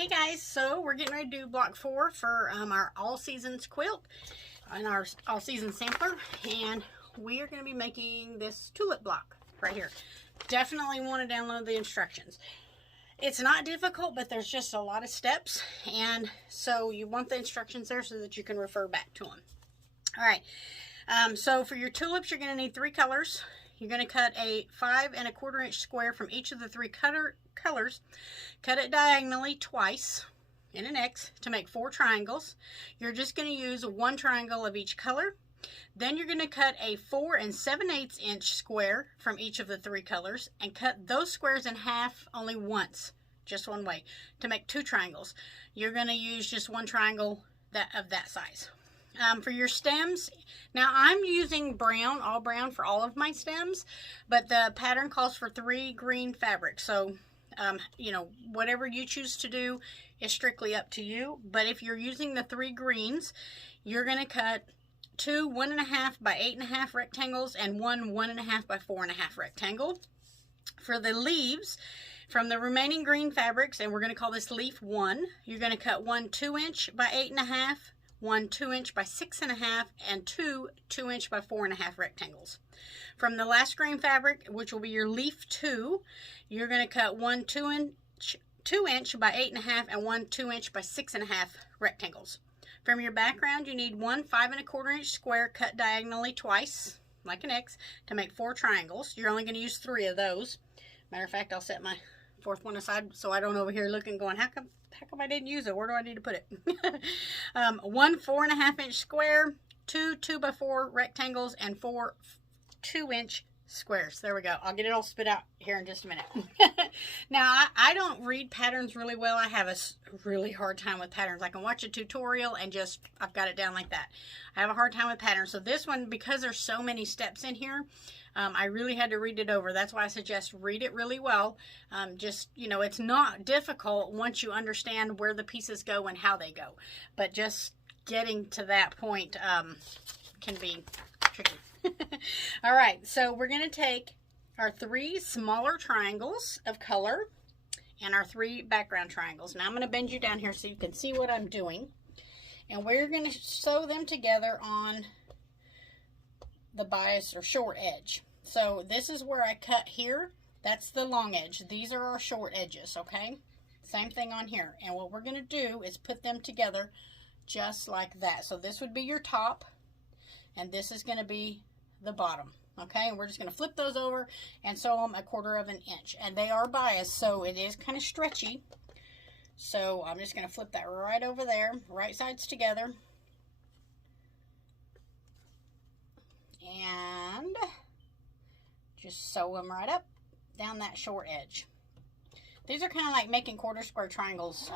Hey guys, so we're getting ready to do block 4 for our all seasons quilt and our all season sampler, and we are going to be making this tulip block right here. Definitely want to download the instructions. It's not difficult, but there's just a lot of steps, and so you want the instructions there so that you can refer back to them. All right, so for your tulips, you're going to need 3 colors. You're going to cut a 5 1/4 inch square from each of the 3 colors. Cut it diagonally twice in an X to make 4 triangles. You're just going to use 1 triangle of each color. Then you're going to cut a 4 7/8 inch square from each of the 3 colors and cut those squares in half only once, just one way, to make 2 triangles. You're going to use just 1 triangle of that size. For your stems, now I'm using brown, all brown for all of my stems, but the pattern calls for 3 green fabrics. So, you know, whatever you choose to do is strictly up to you. But if you're using the 3 greens, you're going to cut 2 1.5 by 8.5 rectangles and 1 1.5 by 4.5 rectangle. For the leaves, from the remaining green fabrics, and we're going to call this leaf 1, you're going to cut 1 2 inch by 8.5, 1 2 inch by 6.5, and 2 2 inch by 4.5 rectangles. From the last green fabric, which will be your leaf 2, you're going to cut 1 2 inch by 8.5 and 1 2 inch by 6.5 rectangles. From your background, you need 1 5 1/4 inch square cut diagonally twice, like an X, to make 4 triangles. You're only going to use 3 of those. Matter of fact, I'll set my 4th one aside so I don't over here looking going, how come I didn't use it? Where do I need to put it? 1 4.5 inch square, 2 2x4 rectangles, and 4 2 inch squares. There we go. I'll get it all spit out here in just a minute. Now, I don't read patterns really well. I have a really hard time with patterns. I can watch a tutorial and just, I've got it down like that. I have a hard time with patterns. So this one, because there's so many steps in here, I really had to read it over. That's why I suggest read it really well. Just, you know, it's not difficult once you understand where the pieces go and how they go. But just getting to that point can be tricky. All right, so we're going to take our 3 smaller triangles of color and our 3 background triangles. Now I'm going to bend you down here so you can see what I'm doing. And we're going to sew them together on the bias or short edge. So this is where I cut here. That's the long edge. These are our short edges, okay? Same thing on here. And what we're going to do is put them together just like that. So this would be your top, and this is going to be the bottom, okay? And we're just going to flip those over and sew them 1/4 inch. And they are biased, so it is kind of stretchy. So I'm just going to flip that right over there, right sides together. And just sew them right up down that short edge. These are kind of like making 1/4 square triangles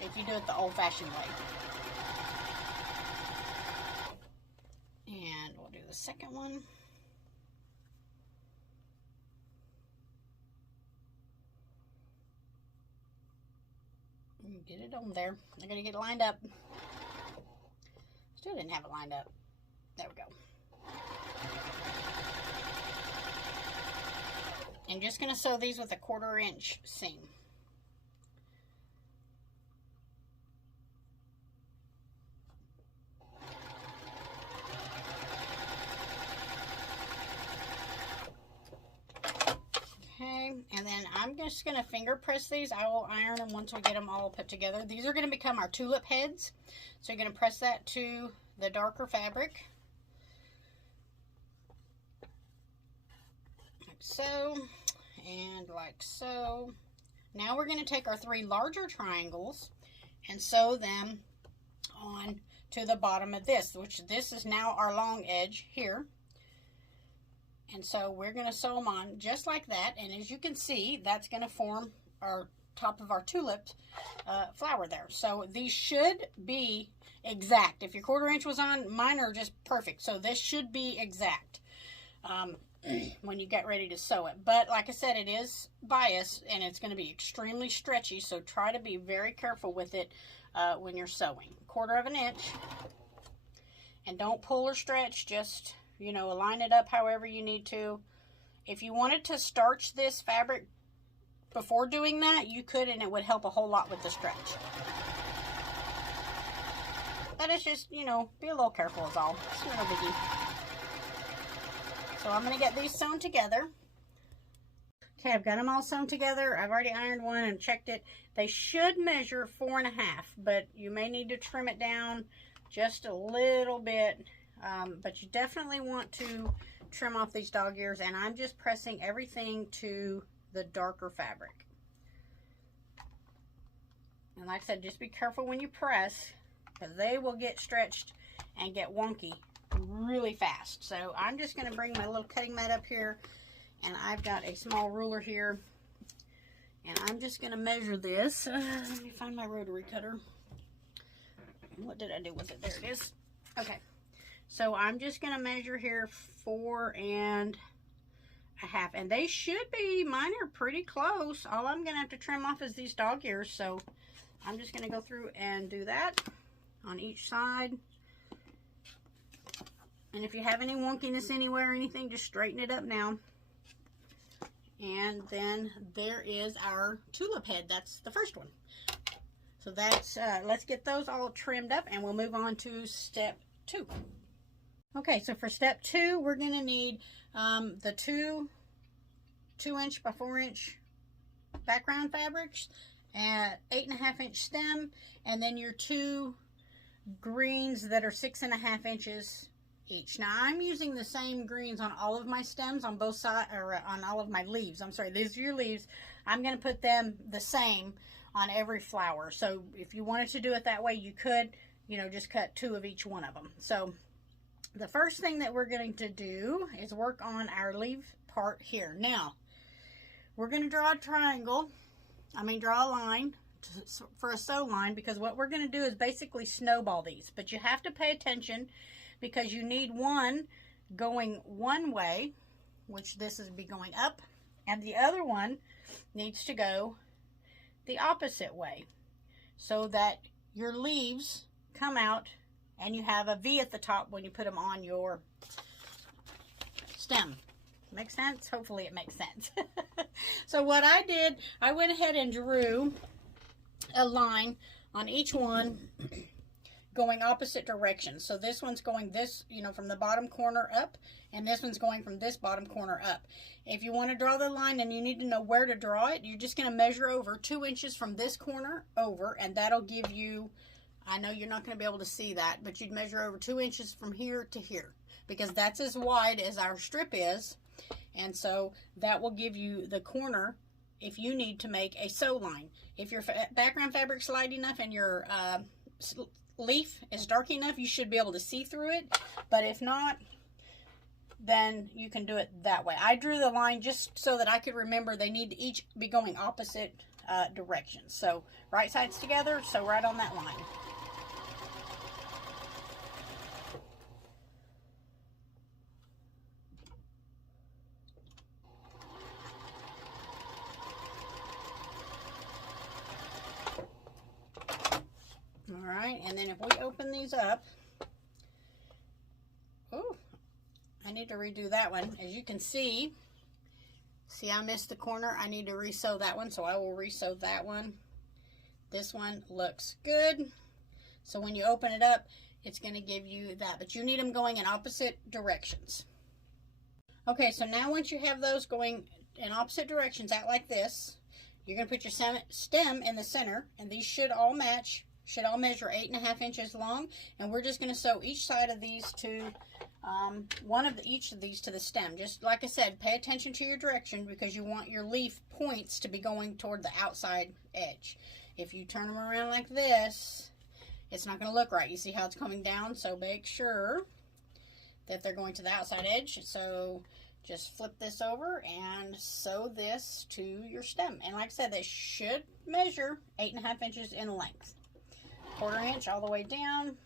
if you do it the old-fashioned way. And we'll do the second one. Get it on there. I'm going to get it lined up. Still didn't have it lined up. There we go. I'm just going to sew these with a 1/4 inch seam. Okay, and then I'm just going to finger press these. I will iron them once we get them all put together. These are going to become our tulip heads. So you're going to press that to the darker fabric. Like so, and like so. Now we're going to take our 3 larger triangles and sew them on to the bottom of this, which this is now our long edge here. And so we're going to sew them on just like that. And as you can see, that's going to form our top of our tulip flower there. So these should be exact. If your 1/4 inch was on, mine are just perfect. So this should be exact when you get ready to sew it. But like I said, it is biased and it's going to be extremely stretchy. So try to be very careful with it when you're sewing. 1/4 inch. And don't pull or stretch, just, you know, line it up however you need to. If you wanted to starch this fabric before doing that, you could, and it would help a whole lot with the stretch. But it's just, you know, be a little careful is all. It's no biggie. So I'm going to get these sewn together. Okay, I've got them all sewn together. I've already ironed one and checked it. They should measure 4.5, but you may need to trim it down just a little bit. But you definitely want to trim off these dog ears, and I'm just pressing everything to the darker fabric. And like I said, just be careful when you press, because they will get stretched and get wonky really fast. So I'm just going to bring my little cutting mat up here, and I've got a small ruler here, and I'm just going to measure this. Let me find my rotary cutter. What did I do with it? There it is. Okay, so I'm just going to measure here 4.5, and they should be, mine are pretty close. All I'm going to have to trim off is these dog ears, so I'm just going to go through and do that on each side. And if you have any wonkiness anywhere or anything, just straighten it up now. And then there is our tulip head. That's the first one. So that's, let's get those all trimmed up, and we'll move on to step 2. Okay, so for step 2, we're going to need the 2-inch by 4-inch background fabrics, at 8.5-inch stem, and then your 2 greens that are 6.5 inches each. Now I'm using the same greens on all of my stems on both sides, or on all of my leaves. I'm sorry, these are your leaves. I'm going to put them the same on every flower. So if you wanted to do it that way, you could, you know, just cut 2 of each one of them. So the first thing that we're going to do is work on our leaf part here. Now we're going to draw a triangle. Draw a line for a sew line, because what we're going to do is basically snowball these. But you have to pay attention, because you need one going one way, which this is be going up, and the other one needs to go the opposite way, so that your leaves come out and you have a V at the top when you put them on your stem. Make sense? Hopefully it makes sense. So what I did, I went ahead and drew a line on each one going opposite directions. So this one's going this, you know, from the bottom corner up, and this one's going from this bottom corner up. If you want to draw the line and you need to know where to draw it, you're just going to measure over 2 inches from this corner over, and that'll give you, I know you're not going to be able to see that, but you'd measure over 2 inches from here to here, because that's as wide as our strip is. And so that will give you the corner if you need to make a sew line. If your background fabric's light enough and your leaf is dark enough, you should be able to see through it. But if not, then you can do it that way. I drew the line just so that I could remember they need to each be going opposite directions. So right sides together, so right on that line. Alright, and then if we open these up, oh, I need to redo that one. As you can see, I missed the corner. I need to re-sew that one, so I will re-sew that one. This one looks good. So when you open it up, it's going to give you that, but you need them going in opposite directions. Okay, so now once you have those going in opposite directions out like this, you're going to put your stem in the center, and these should all match. Should all measure 8.5 inches long, and we're just going to sew each side of these to each of these to the stem. Just like I said, pay attention to your direction, because you want your leaf points to be going toward the outside edge. If you turn them around like this, it's not going to look right. You see how it's coming down? So make sure that they're going to the outside edge. So just flip this over and sew this to your stem. And like I said, they should measure 8.5 inches in length. 1/4 inch all the way down.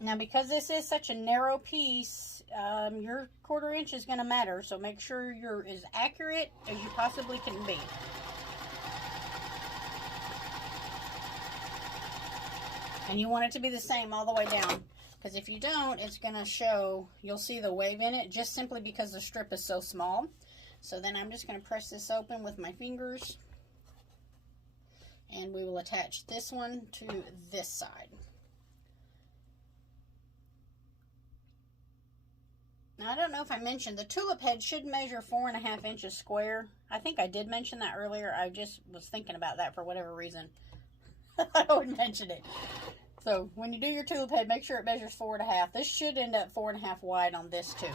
Now, because this is such a narrow piece, your 1/4 inch is going to matter, so make sure you're as accurate as you possibly can be. And you want it to be the same all the way down, because if you don't, it's going to show, you'll see the wave in it, just simply because the strip is so small. So then I'm just going to press this open with my fingers, and we will attach this one to this side. Now, I don't know if I mentioned, the tulip head should measure 4.5 inches square. I think I did mention that earlier. I just was thinking about that for whatever reason. I would mention it. So when you do your tulip head, make sure it measures 4.5. This should end up 4.5 wide on this too.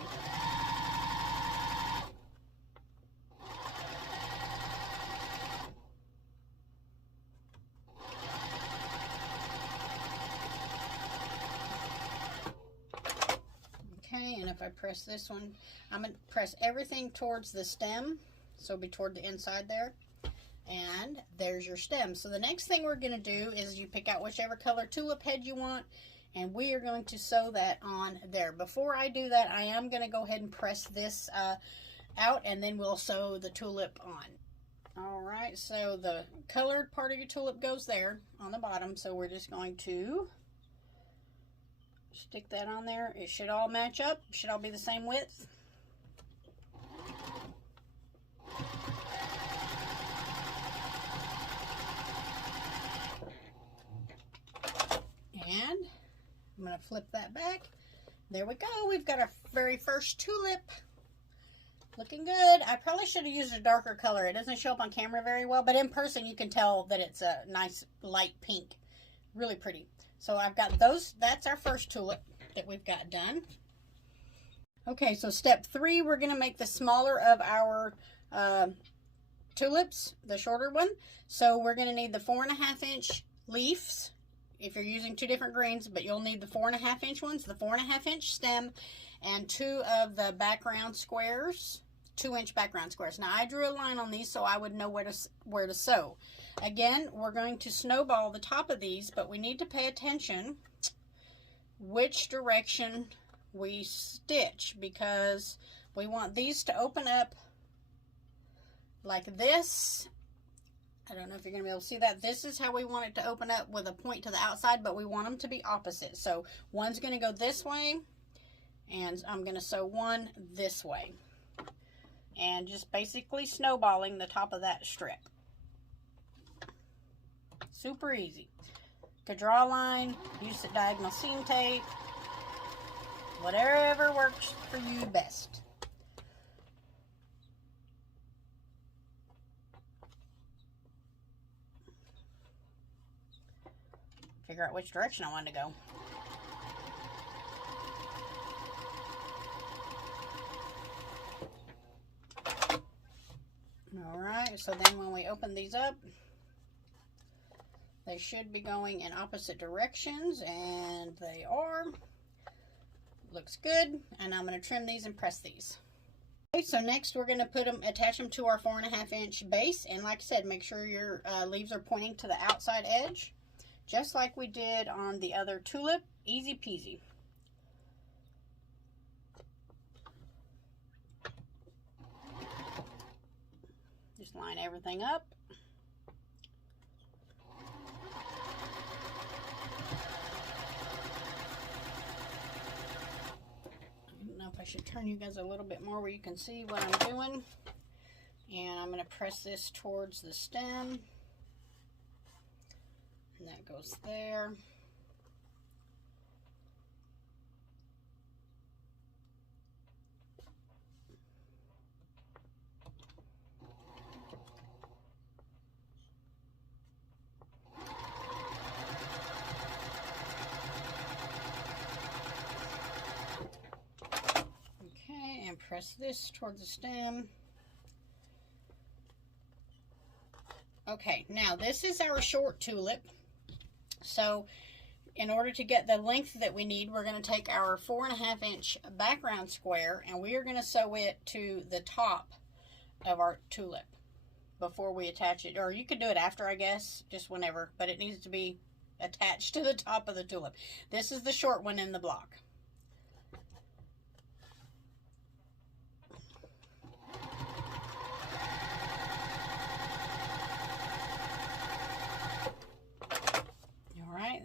Okay, and if I press this one, I'm going to press everything towards the stem, so it'll be toward the inside there. And there's your stem. So the next thing we're going to do is you pick out whichever color tulip head you want, and we are going to sew that on there. Before I do that, I am going to go ahead and press this out, and then we'll sew the tulip on. Alright, so the colored part of your tulip goes there on the bottom, so we're just going to stick that on there. It should all match up. It should all be the same width. And I'm going to flip that back. There we go. We've got our very first tulip. Looking good. I probably should have used a darker color. It doesn't show up on camera very well, but in person you can tell that it's a nice light pink. Really pretty. So I've got those. That's our first tulip that we've got done. Okay, so step 3, we're going to make the smaller of our tulips, the shorter one. So we're going to need the 4.5 inch leaves if you're using 2 different greens, but you'll need the 4.5 inch ones, the 4.5 inch stem, and 2 of the background squares, 2-inch background squares. Now I drew a line on these so I would know where to sew. Again, we're going to snowball the top of these, but we need to pay attention which direction we stitch, because we want these to open up like this. I don't know if you're going to be able to see that. This is how we want it to open up, with a point to the outside, but we want them to be opposite. So one's going to go this way, and I'm going to sew one this way. And just basically snowballing the top of that strip. Super easy. Could draw a line, use the diagonal seam tape, whatever works for you best. Figure out which direction I wanted to go. Alright, so then when we open these up, they should be going in opposite directions, and they are. Looks good, and I'm going to trim these and press these. Okay, so next we're going to attach them to our 4.5 inch base, and like I said, make sure your leaves are pointing to the outside edge, just like we did on the other tulip. Easy peasy. Just line everything up. I don't know if I should turn you guys a little bit more where you can see what I'm doing. And I'm going to press this towards the stem. And that goes there. Okay, and press this towards the stem. Okay, now this is our short tulip. So in order to get the length that we need, we're going to take our 4.5 inch background square, and we are going to sew it to the top of our tulip before we attach it. Or you could do it after, I guess, just whenever, but it needs to be attached to the top of the tulip. This is the short one in the block.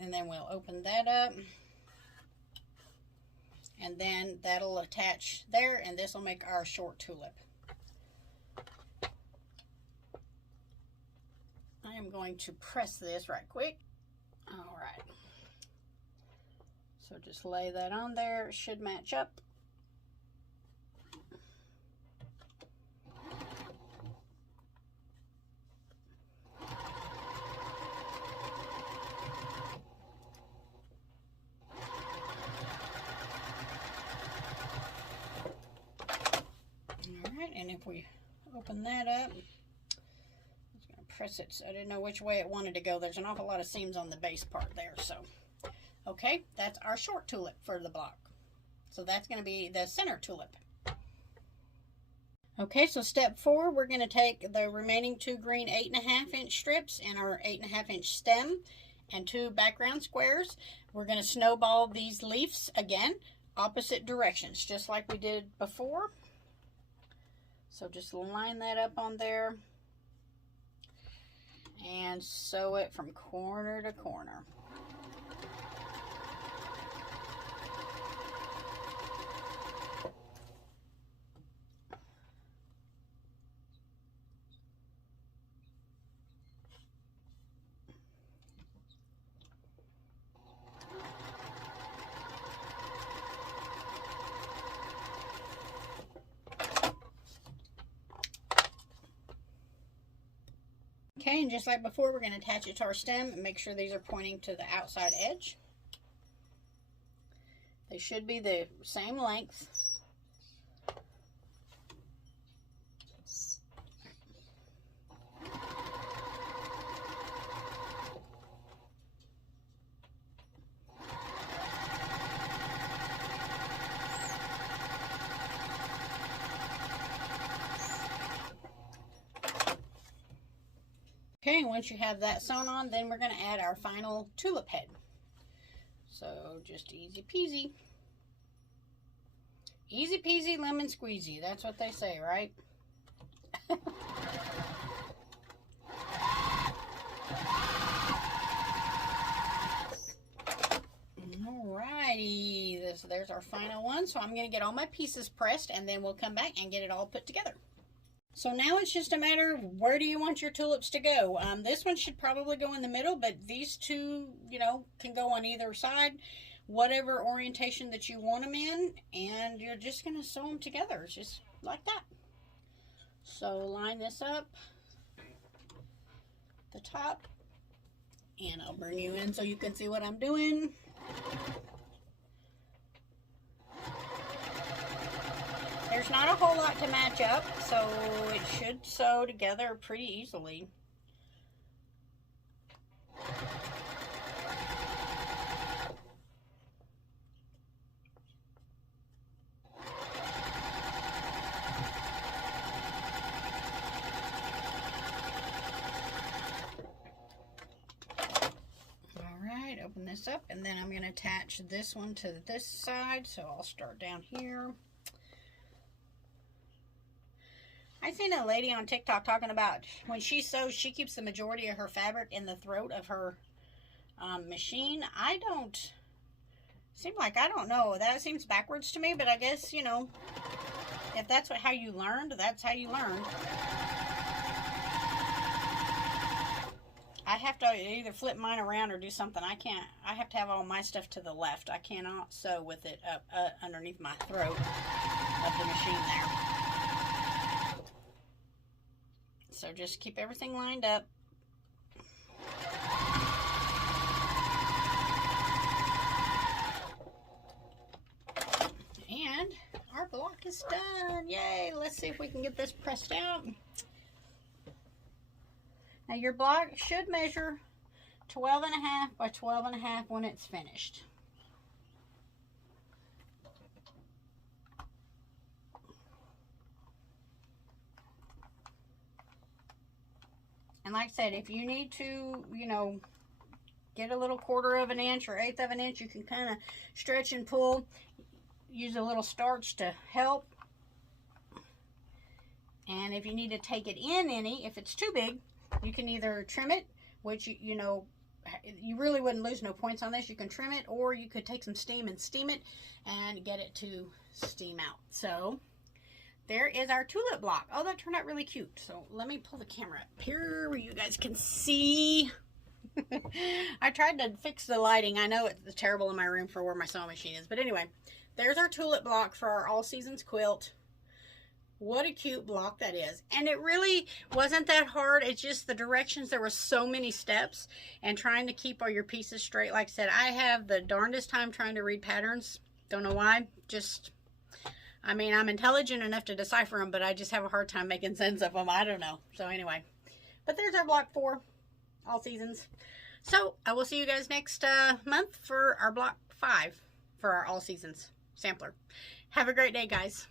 And then we'll open that up, and then that'll attach there, and this will make our short tulip. I'm going to press this right quick. All right. So just lay that on there. It should match up. All right, and if we open that up, press it. So I didn't know which way it wanted to go. There's an awful lot of seams on the base part there. So, okay, that's our short tulip for the block. So that's going to be the center tulip. Okay, so step 4, we're going to take the remaining 2 green 8.5 inch strips and our 8.5 inch stem and 2 background squares. We're going to snowball these leaves again, opposite directions, just like we did before. So just line that up on there and sew it from corner to corner. Okay, and just like before, we're going to attach it to our stem and make sure these are pointing to the outside edge. They should be the same length. Okay, and once you have that sewn on, then we're going to add our final tulip head. So just easy peasy. Easy peasy lemon squeezy. That's what they say, right? Alrighty, there's our final one. So I'm going to get all my pieces pressed and then we'll come back and get it all put together. So now it's just a matter of where do you want your tulips to go. This one should probably go in the middle, but these two, you know, can go on either side, whatever orientation that you want them in, and you're just going to sew them together, just like that. So line this up, the top, and I'll bring you in so you can see what I'm doing. There's not a whole lot to match up, so it should sew together pretty easily. Alright, open this up, and then I'm going to attach this one to this side, so I'll start down here. I seen a lady on TikTok talking about when she sews, she keeps the majority of her fabric in the throat of her machine. I don't know. That seems backwards to me, but I guess, you know, if that's how you learned, that's how you learned. I have to either flip mine around or do something. I have to have all my stuff to the left. I cannot sew with it up underneath my throat of the machine there. So just keep everything lined up. And our block is done. Yay! Let's see if we can get this pressed out. Now your block should measure 12.5 by 12.5 when it's finished. And like I said, if you need to, you know, get a little 1/4 of an inch or 1/8 of an inch, you can kind of stretch and pull. Use a little starch to help. And if you need to take it in any, if it's too big, you can either trim it, which, you know, you really wouldn't lose no points on this. You can trim it, or you could take some steam and steam it and get it to steam out. So there is our tulip block. Oh, that turned out really cute. So let me pull the camera up here where you guys can see. I tried to fix the lighting. I know it's terrible in my room for where my sewing machine is. But anyway, there's our tulip block for our all seasons quilt. What a cute block that is. And it really wasn't that hard. It's just the directions. There were so many steps and trying to keep all your pieces straight. Like I said, I have the darndest time trying to read patterns. Don't know why. Just, I mean, I'm intelligent enough to decipher them, but I just have a hard time making sense of them. I don't know. So anyway, but there's our block 4, all seasons. So I will see you guys next month for our block 5 for our all seasons sampler. Have a great day, guys.